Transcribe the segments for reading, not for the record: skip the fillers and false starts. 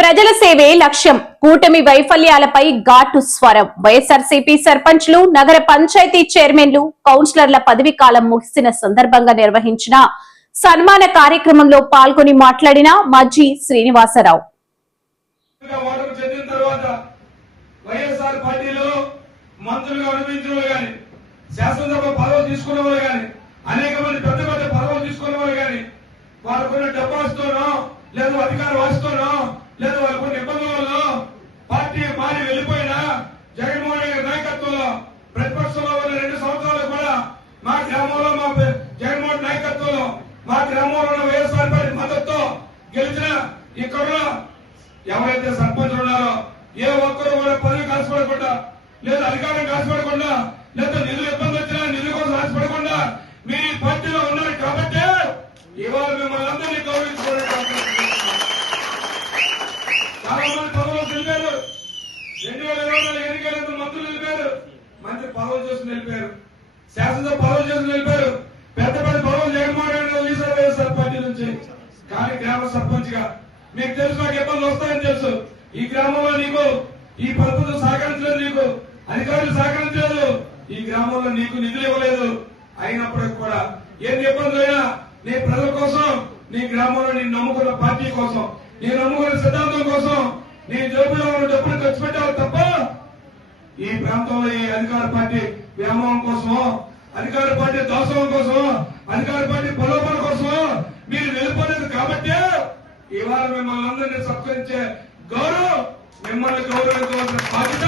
ప్రజల సేవే లక్ష్యం. కూటమి వైఫల్యాలపై ఘాటు స్వరం. వైఎస్ఆర్సీపీ సర్పంచ్లు, నగర పంచాయతీ చైర్మన్లు, కౌన్సిలర్ల పదవీ కాలం ముగిసిన సందర్భంగా నిర్వహించిన సన్మాన కార్యక్రమంలో పాల్గొని మాట్లాడిన మజ్జి శ్రీనివాసరావు. లేదు అధికార వాస్తోనో లేదు వాళ్ళ కొన్ని ఇబ్బందుల వల్ల పార్టీ మారి వెళ్లిపోయినా జగన్మోహన్ రెడ్డి నాయకత్వంలో ప్రతిపక్షంలో ఉన్న 2 సంవత్సరాలు కూడా మా గ్రామంలో మా జగన్మోహన్ నాయకత్వంలో మా గ్రామంలో ఉన్న వైఎస్ఆర్ పార్టీ మద్దతుతో గెలిచిన ఇక్కడ ఎవరైతే సర్పంచులు ఉన్నారో ఏ ఒక్కరు కూడా పదవి కాల్చిపడకుండా లేదా అధికారం కాల్చిపడకుండా లేదా నిధులు ఇబ్బంది వచ్చినా నిధుల కోసం ఆశపడకుండా మీ పార్టీలో ఉన్నారు కాబట్టి ఇవాళ మిమ్మల్ని అందరినీ గౌరవించుకోవడం. చాలా మంది పదవులు వెళ్ళిపోయారు. 2024 ఎన్నికలంతా మంత్రులు వెళ్ళిపోయారు, మంత్రి పదవులు చేసుకుని వెళ్ళిపోయారు, శాసనసభ పదవులు చేసుకుని వెళ్ళిపోయారు, పెద్ద పెద్ద పదవులు జగన్మోహన్ రెడ్డి వదిలేశారు వైఎస్ఆర్ పార్టీ నుంచి. కానీ గ్రామ సర్పంచ్ గా మీకు తెలుసు నాకు ఇబ్బందులు వస్తాయని తెలుసు. ఈ గ్రామంలో నీకు ఈ ప్రభుత్వం సహకరించలేదు, నీకు అధికారులు సహకరించలేదు, ఈ గ్రామంలో నీకు నిధులు ఇవ్వలేదు. అయినప్పటికీ కూడా ఎన్ని ఇబ్బందులైనా నీ ప్రజల కోసం, నీ గ్రామంలో నేను నమ్ముకున్న పార్టీ కోసం, నేను నమ్ముకున్న సిద్ధాంతం కోసం నీ జోబులో ఉన్న డబ్బులు ఖర్చు పెట్టాలి తప్ప ఈ ప్రాంతంలో ఈ అధికార పార్టీ వ్యామోహం కోసమో, అధికార పార్టీ దోషం కోసమో, అధికార పార్టీ ప్రలోభన కోసమో మీరు వెళ్ళిపోలేదు. కాబట్టి ఇవాళ మిమ్మల్ని అందరినీ సత్కరించే గౌరవం, మిమ్మల్ని గౌరవించవలసిన బాధ్యత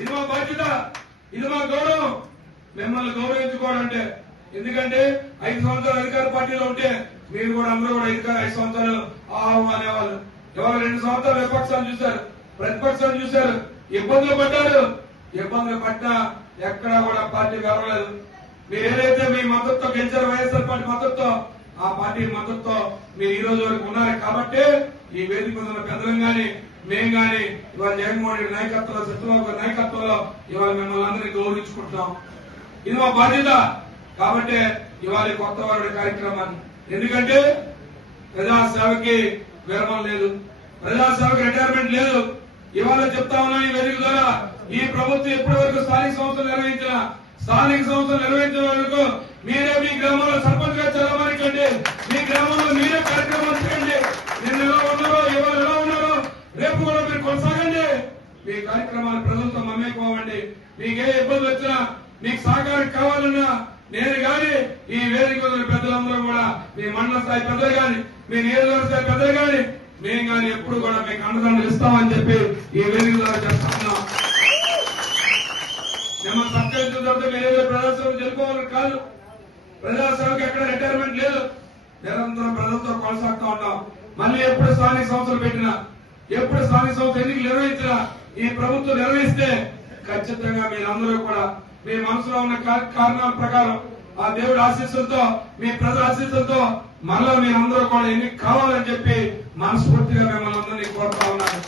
ఇది మా బాధ్యత, ఇది మా గౌరవం. మిమ్మల్ని గౌరవించుకోవడం అంటే ఎందుకంటే 5 సంవత్సరాలు అధికార పార్టీలో ఉంటే మీరు కూడా అందరూ కూడా 5 సంవత్సరాలు అనేవాళ్ళు. ఎవరు 2 సంవత్సరాలు విపక్షాలు చూశారు, ప్రతిపక్షాలు చూశారు, ఇబ్బందులు పడ్డారు. ఇబ్బందులు పడ్డా ఎక్కడా కూడా పార్టీ గెలవలేదు. మీరు ఏదైతే మీ మద్దతుతో గెలిచారు వైఎస్ఆర్ పార్టీ మద్దతుతో, ఆ పార్టీ మద్దతుతో మీరు ఈ రోజు వరకు ఉన్నారు. కాబట్టి ఈ వేదిక ఉన్న పెద్దలం గాని మేము గాని ఇవాళ జగన్మోహన్ రెడ్డి నాయకత్వంలో, సత్యబాబు నాయకత్వంలో ఇవాళ మిమ్మల్ని అందరినీ గౌరవించుకుంటున్నాం. ఇది మా బాధ్యత. కాబట్టి ఇవాళ కొత్త వారుడి కార్యక్రమాన్ని, ఎందుకంటే ప్రజాసేవకి విరమణ లేదు, ప్రజాసేవకి రిటైర్మెంట్ లేదు. ఇవాళ చెప్తా ఉన్నాను ఈ వేదిక ద్వారా, ఈ ప్రభుత్వం ఇప్పటి వరకు స్థానిక సంస్థలు నిర్వహించిన వరకు మీరే మీ గ్రామంలో సర్పంచ్ గా చదవమని కండి, మీ గ్రామంలో మీరే కార్యక్రమాలు చేయండి. నిన్న ఎలా ఉన్నారో ఇవాళ ఎలా ఉన్నారో రేపు కూడా మీరు కొనసాగండి. మీ కార్యక్రమాలు ప్రజలతో మమేకమవ్వండి. మీకే ఇబ్బంది వచ్చినా, మీకు సహకారం కావాలన్నా నేను గాని ఈ వేదిక పెద్దలందరూ కూడా, మీ మండల స్థాయి పెద్దలు గాని, మీ నియోజకవర్గ స్థాయి పెద్దలు గాని, మేము గాని ఎప్పుడు కూడా మీకు అండదండలు ఇస్తామని చెప్పి ఈ వేదిక ద్వారా చెప్తున్నాం. మిమ్మల్ని సత్కరించిన తర్వాత మీరేదో ప్రజాసేవ జరుపుకోవాలని కాదు. ప్రజాసేవకి ఎక్కడ రిటైర్మెంట్ లేదు. నిరంతరం ప్రజలతో కొనసాగుతూ ఉంటాం. మళ్ళీ ఎప్పుడు స్థానిక సంస్థలు పెట్టినా, ఎప్పుడు స్థానిక సంస్థ ఎన్నికలు నిర్వహించినా, ఈ ప్రభుత్వం నిర్వహిస్తే ఖచ్చితంగా మీరందరూ కూడా మీ మనసులో ఉన్న కారణాల ప్రకారం ఆ దేవుడి ఆశీస్సులతో, మీ ప్రజల ఆశీస్సులతో మళ్ళా మీరందరూ కూడా ఎన్నిక కావాలని చెప్పి మనస్ఫూర్తిగా మిమ్మల్ని అందరినీ కోరుతా ఉన్నాను.